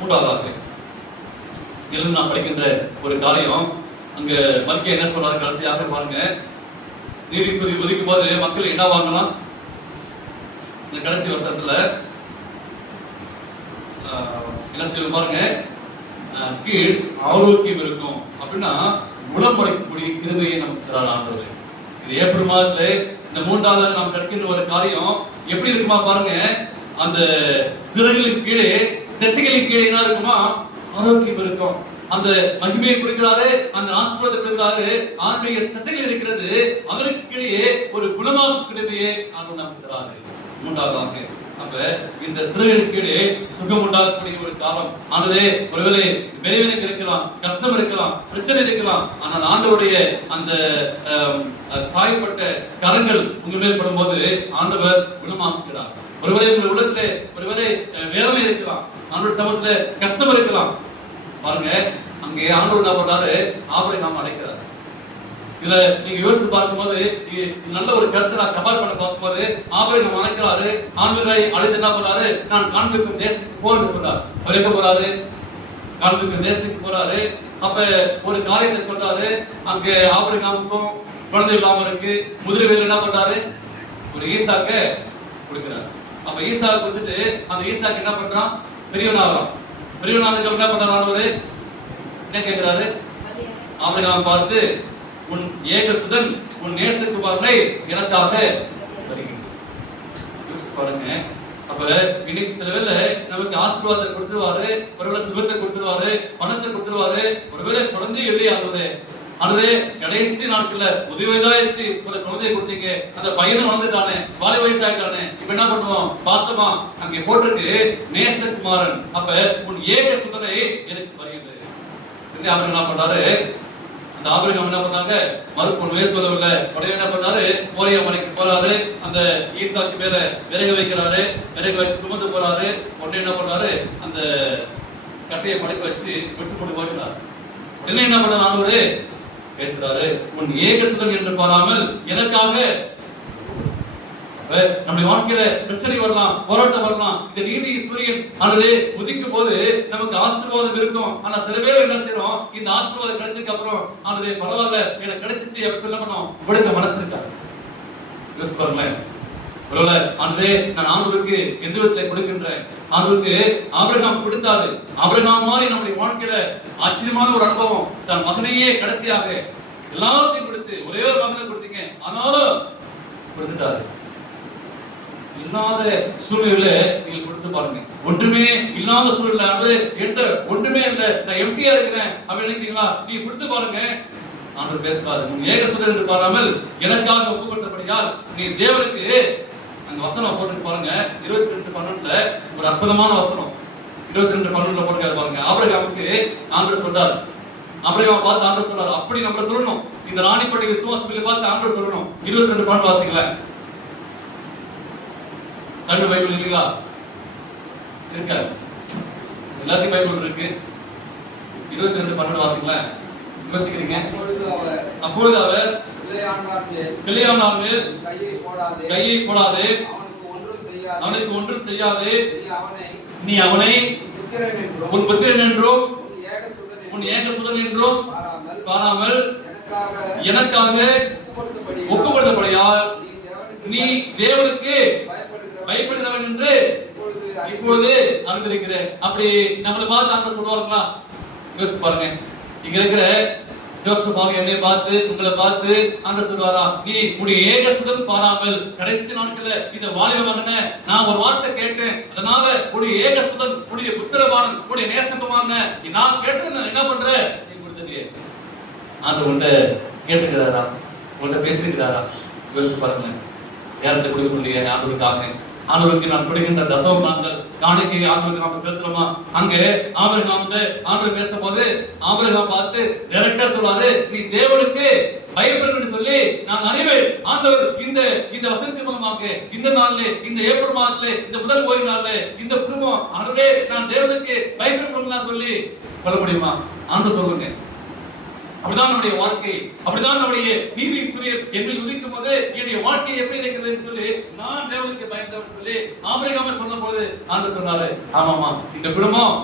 3ஆவதாக இதில் நான் படிக்கின்ற ஒரு காரியம், அங்க மல்கியா என்ன சொல்றாரு கடைசியாக பாருங்க. நீதி சூரியன் உதிக்கும் போது மக்கள் என்ன வாங்கலாம்? இந்த கடைசி வருஷத்துல எல்லாத்தையும் பாருங்க, கீழ் ஆரோக்கியம் இருக்கும் அப்படின்னா குணமடைக்கக்கூடிய கிருபையை நமக்கு தரார் ஆண்டவர். இது ஏப்ரல் மாதத்துல இந்த 3ஆவது நாம் கற்கின்ற ஒரு காரியம் எப்படி இருக்குமா பாருங்க. அந்த சிறகுகளுக்கு கீழே, செட்டுகளுக்கு கீழே என்ன இருக்குமா? ஆரோக்கியம் இருக்கும். அந்த மகிமையை கொடுக்கிறாரு, அந்த ஆசீர்வாதத்தை கொடுக்கிறாரு. ஆண்டுடைய சட்டையில் இருக்கிறது அவருக்கிடையே ஒரு குணமாக்கும் கிருபையை ஆண்டவர் நமக்கு மூன்றாவதாக அப்ப இந்த சிறுகளுக்கு சுகம் உண்டாகக்கூடிய ஒரு காலம் ஆண்டவரே, ஒருவேளை விரைவினைக்கு இருக்கலாம், கஷ்டம் இருக்கலாம், பிரச்சனை இருக்கலாம், ஆனால் ஆண்டவருடைய அந்த காயப்பட்ட கரங்கள் உங்க மேல் படும்போது ஆண்டவர் குணமாக்குகிறார். ஒருவேளை உங்கள் உள்ளத்துல ஒருவேளை வேதனை இருக்கலாம், ஆண்டவர் சமத்துல கஷ்டம் இருக்கலாம். பாருங்க, அங்கே ஆண்டவர் என்ன பண்றாரு, ஆபிரகாம் அழைக்கிறார். இதுல நீங்க யோசித்து பார்க்கும்போது நல்ல ஒரு கருத்தை நான் கம்பேர் பண்ண பார்க்கும்போது ஆபிரகாம் அழைக்கிறாரு, ஆண்டவரை அழைத்து என்ன பண்றாரு, நான் காண்பிக்கும் தேசத்துக்கு போன்னு சொல்றாரு. அவர் எங்க போறாரு, காண்பிக்கும் தேசத்துக்கு போறாரு. அப்ப ஒரு காரியத்தை சொல்றாரு, அங்க ஆபிரகாமுக்கும் குழந்தை இல்லாம இருக்கு. முதல் வேலை என்ன பண்றாரு, ஒரு ஈசாக்க கொடுக்கிறார். அப்ப ஈசாக்கு கொடுத்துட்டு அந்த ஈசாக்கு என்ன பண்றான், பெரியவனாகிறான். பெரியவனாக என்ன பண்றாரு, ஆண்டவரு என்ன கேட்கிறாரு, ஆபிரகாம் பார்த்து உன் ஏகசுதன் உன் நேசகுமாரனை எனக்காக பாருங்க. அப்ப இன்னைக்கு சில வேளை நமக்கு ஆசீர்வாதத்தை கொடுத்துருவாரு, ஒருவேளை சுகத்தை கொடுத்துருவாரு, பணத்தை கொடுத்துருவாரு, ஒருவேளை குழந்தை இல்லையா ஆனது கடைசி நாட்கள்ல உதவி வயதாயிடுச்சு, ஒரு குழந்தையை கொடுத்தீங்க, அந்த பையனும் வளர்ந்துட்டானே, வாலி வயசாயிட்டானே, இப்ப என்ன பண்ணுவோம், பாசமா அங்கே போட்டிருக்கு நேசகுமாரன். அப்ப உன் ஏகசுதனை எனக்கு வருகிறது. அவர் என்ன பண்றாரு, அந்த ஆபிரகாம் என்ன பண்ணாங்க, மறுப்பு ஒண்ணுமே சொல்லவில்லை. உடனே என்ன பண்ணாரு, மோரியா மலைக்கு போறாரு, அந்த ஈசாக்கு மேல விறகு வைக்கிறாரு, விறகு வச்சு சுமந்து போறாரு. உடனே என்ன பண்ணாரு, அந்த கட்டையை படைக்க வச்சு விட்டு கொண்டு போயிட்டார். உடனே என்ன பண்ண ஆண்டவரே பேசுறாரு, உன் ஏகசுதன் என்று பாராமல் எனக்காக. நம்முடைய வாழ்க்கையில பிரச்சனை வரலாம், போராட்டம் வரலாம். இந்த நீதி சூரியன் ஆனது உதிக்கும் போது நமக்கு ஆசீர்வாதம் இருக்கும். ஆனா சில பேர் என்ன செய்யறோம், இந்த ஆசீர்வாதம் கிடைச்சதுக்கு அப்புறம் ஆனது பரவாயில்ல எனக்கு கிடைச்சிச்சு அப்படி சொல்ல பண்ணோம், கொடுக்க மனசு இருக்காது. யோசிச்சு பாருங்களேன். ஒருவேளை ஆண்டவரே நான் ஆண்டவருக்கு எந்த விதத்தை கொடுக்கின்றேன், ஆண்டவருக்கு ஆபிரகாம் கொடுத்தாரு. ஆபிரகாம் மாதிரி நம்முடைய வாழ்க்கையில ஆச்சரியமான ஒரு அனுபவம். தன் மகனையே கடைசியாக எல்லாத்தையும் கொடுத்து ஒரே ஒரு மகனை கொடுத்தீங்க, ஆனாலும் கொடுத்துட்டாரு. இல்லாத சூழ்நிலையில நீங்க கொடுத்து பாருங்க. ஒன்றுமே இல்லாத சூழ்நிலை என்ற ஒன்றுமே இல்லை, நான் எம்டியா இருக்கிறேன் அப்படின்னு நினைக்கிறீங்களா, நீ கொடுத்து பாருங்க. ஆண்டவர் பேசுறாரு, உன் ஏகசுதன் என்று பாராமல் எனக்காக ஒப்பு கொடுத்தபடியால் நீ தேவனுக்கு. அங்க வசனம் போட்டு பாருங்க, 22:12 ஒரு அற்புதமான வசனம். 22:12 போட்டு பாருங்க. ஆபிரகாமுக்கு ஆண்டவர் சொல்றார், ஆபிரகாம் பார்த்து ஆண்டவர் சொல்றாரு, அப்படி நம்ம சொல்லணும். இந்த ராணிப்படை விசுவாசங்களை பார்த்து ஆண்டவர் சொல்லணும். 22:12 பார்த்தீங்களா, தமிழ் பைபிள் இல்லைங்களா, இருக்க எல்லாத்தையும் பைபிள் இருக்கு. 22:12 வாசிங்களா, யோசிக்கிறீங்க. அப்பொழுது அவர் பிள்ளையாண்டான் மேல் கையை போடாதே, அவனுக்கு ஒன்றும் செய்யாதே, நீ அவனை உன் புத்திரன் என்றும் உன் ஏகசுதன் என்றும் பாராமல் எனக்காக ஒப்பு கொடுத்தபடியால் நீ தேவனுக்கு பயப்படுகிறவன் என்று இப்பொழுது அறிந்திருக்கிறேன். அப்படி நம்மளை பார்த்து ஆண்டவர் சொல்லுவாங்களா, யோசிச்சு பாருங்க. இங்க இருக்கிற யோசிப்பாங்க, என்னை பார்த்து உங்களை பார்த்து ஆண்டவர் சொல்லுவாரா, நீ உடைய ஏகசுதன் பாராமல் கடைசி நாட்கள்ல இந்த வாலிப மகனை நான் ஒரு வார்த்தை கேட்டேன், அதனால உடைய ஏகசுதன் உடைய புத்திரவானன் உடைய நேசகுமாரனை நான் கேட்டு என்ன பண்ற, நீ கொடுத்துட்டியே. ஆண்டவர் உன்னை கேட்டுக்கிறாரா, உன்னை பேசுகிறாரா? யோசிச்சு பாருங்க. யார்கிட்ட கொடுக்கக்கூடிய ஆண்டவருக்காக, ஆண்டவருக்கு நான் கொடுக்கின்ற தசம நாங்கள் காணிக்கையை ஆண்டவருக்கு நாம செலுத்துறோமா? அங்கே ஆபிரகாம் ஆண்டவர் பேசும்போது ஆபிரகாம் பார்த்து டைரக்டா சொல்றாரு, நீ தேவனுக்கு பயப்படுன்னு சொல்லி நான் அறிவேன். ஆண்டவர் இந்த வசனத்தின் மூலமாக இந்த நாள்ல, இந்த ஏப்ரல் மாதத்துல, இந்த முதல் ஓய்வு நாள்ல இந்த குடும்பம் ஆண்டவரே நான் தேவனுக்கு பயப்படுறோம்னு சொல்லி சொல்ல முடியுமா? ஆண்டவர் சொல்லுங்க. அப்படிதான் நம்முடைய வாழ்க்கை, அப்படிதான் நம்முடைய நீதி சூரியன் என்னை உதிக்கும் போது என்னுடைய வாழ்க்கை எப்படி இருக்கிறது சொல்லி நான் தேவனுக்கு பயந்தவன் சொல்லி ஆபிரகாம் சொன்ன போது ஆண்டவர் சொன்னாரு, ஆமாமா இந்த குடும்பம்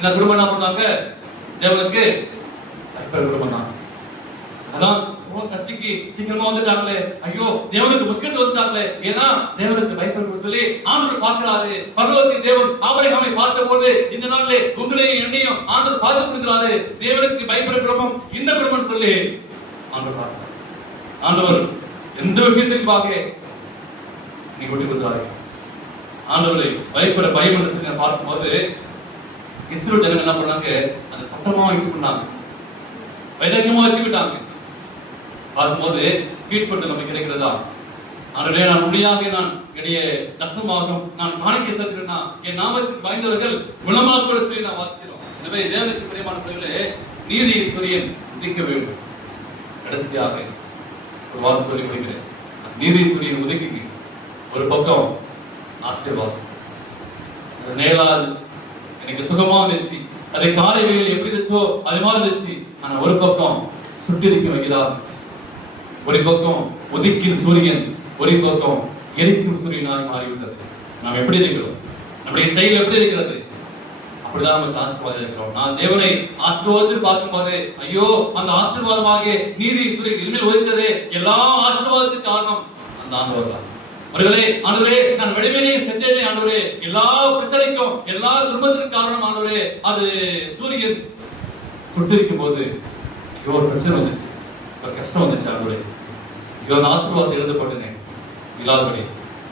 என்ன பண்ணாங்க, தேவனுக்கு குடும்பம் தான். அதான் சக்திக்கு சீக்கிரமா வந்துட்டாங்களே, ஐயோ தேவனுக்கு முக்கியத்துவம் வந்துட்டாங்களே, ஏன்னா தேவனுக்கு பயப்படுறது சொல்லி ஆண்டவர் பார்க்கிறாரு. பரலோகத்தின் தேவன் ஆபிரகாமை பார்த்த போது இந்த நாளிலே உங்களையும் என்னையும் ஆண்டவர் பார்த்து கொடுக்கிறாரு. தேவனுக்கு பயப்படுற குடும்பம் இந்த குடும்பம் சொல்லி ஆண்டவர் பார்க்கிறார். ஆண்டவர் எந்த விஷயத்தையும் பார்க்க நீ கொட்டி கொடுக்கிறாரு. ஆண்டவரை பயப்பட பயப்படுத்த பார்க்கும் போது இஸ்ரேல் ஜனங்கள் என்ன பண்ணாங்க, அந்த சட்டமா வைத்து பண்ணாங்க, வைராக்கியமா வச்சுக்கிட்டாங்க. பார்க்கும்போது கீழ்ப்பட்டு நமக்கு கிடைக்கிறதா? ஆகவே நான் உண்மையாக நான் என்னுடைய தசமாகும் நான் காணிக்கை தருகிறேன்னா என் நாமத்துக்கு பயந்தவர்கள் குணமாக்குவதை சொல்லி நான் வாசிக்கிறோம். எனவே தேவனுக்கு பிரியமான பிள்ளைகளே, நீதி சூரியன் உதிக்க வேண்டும். கடைசியாக ஒரு வார்த்தை சொல்லி கொடுக்கிறேன், நீதி சூரியன் உதிக்குங்க. ஒரு பக்கம் ஆசீர்வாதம், நேரா இருந்துச்சு, எனக்கு சுகமா இருந்துச்சு, அதை காலை வெயில் எப்படி இருந்துச்சோ அது மாதிரி இருந்துச்சு. ஆனா ஒரு பக்கம் சுட்டிருக்க வைக்கிறா இருந்துச்சு. ஒரு பக்கம் உதிக்கும் சூரியன், ஒரு பக்கம் எரிக்கும் சூரியனாய் மாறிவிட்டது. நாம் எப்படி இருக்கிறோம்? நம்முடைய செயல் எப்படி இருக்கிறது? அப்படிதான் நமக்கு ஆசீர்வாதம் இருக்கிறோம். நான் தேவனை ஆசீர்வாதத்தில் பார்க்கும்போது ஐயோ அந்த ஆசீர்வாதமாக நீதி சூரியன் இனிமேல் ஒதுக்கிறது, எல்லா ஆசீர்வாதத்துக்கு காரணம் அந்த ஆண்டவர் தான். அவர்களே, ஆண்டவரே நான் வெளிவேலையை சென்றேனே ஆண்டவரே, எல்லா பிரச்சனைக்கும் எல்லா துன்பத்திற்கு காரணம் ஆண்டவரே அது சூரியன் சுட்டிருக்கும் போது ஐயோ ஒரு பிரச்சனை வந்துச்சு, ஒரு கஷ்டம் வந்துச்சு ஆண்டவரே, ஐயோ அந்த ஆசீர்வாதத்தை எழுதப்பட்டேனே இல்லாதபடி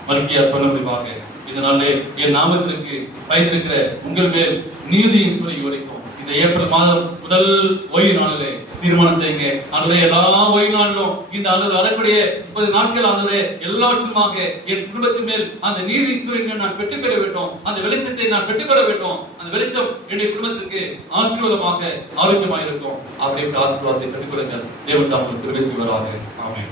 மல்கியா சொல்ல முடியுமாக இந்த நாளிலே என் நாமத்திற்கு வைத்திருக்கிற உங்கள் மேல் நீதியின் சூரியன் உரைக்கும். இந்த ஏப்ரல் மாதம் முதல் ஓய்வு நாளிலே தீர்மானம் செய்யுங்க, ஆண்டவரே எல்லா ஓய்வு நாளிலும் இந்த ஆண்டு வரக்கூடிய 30 நாட்கள் ஆண்டவரே எல்லாவற்றுமாக என் குடும்பத்தின் மேல் அந்த நீதி சூரியனை நான் பெற்றுக்கொள்ள வேண்டும், அந்த வெளிச்சத்தை நான் பெற்றுக்கொள்ள வேண்டும். அந்த வெளிச்சம் என்னுடைய குடும்பத்திற்கு ஆசீர்வாதமாக ஆரோக்கியமாக இருக்கும். அப்படி ஆசீர்வாதத்தை பெற்றுக்கொள்ளுங்கள். தேவன் தாம் உங்களுக்கு கிருபை செய்வாராக. ஆமென்.